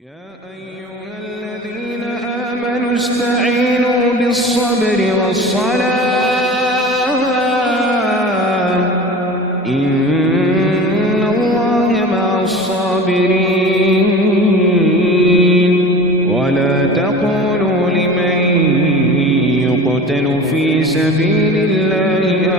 يا أيها الذين آمنوا استعينوا بالصبر والصلاة إن الله مع الصابرين ولا تقولوا لمن يقتل في سبيل الله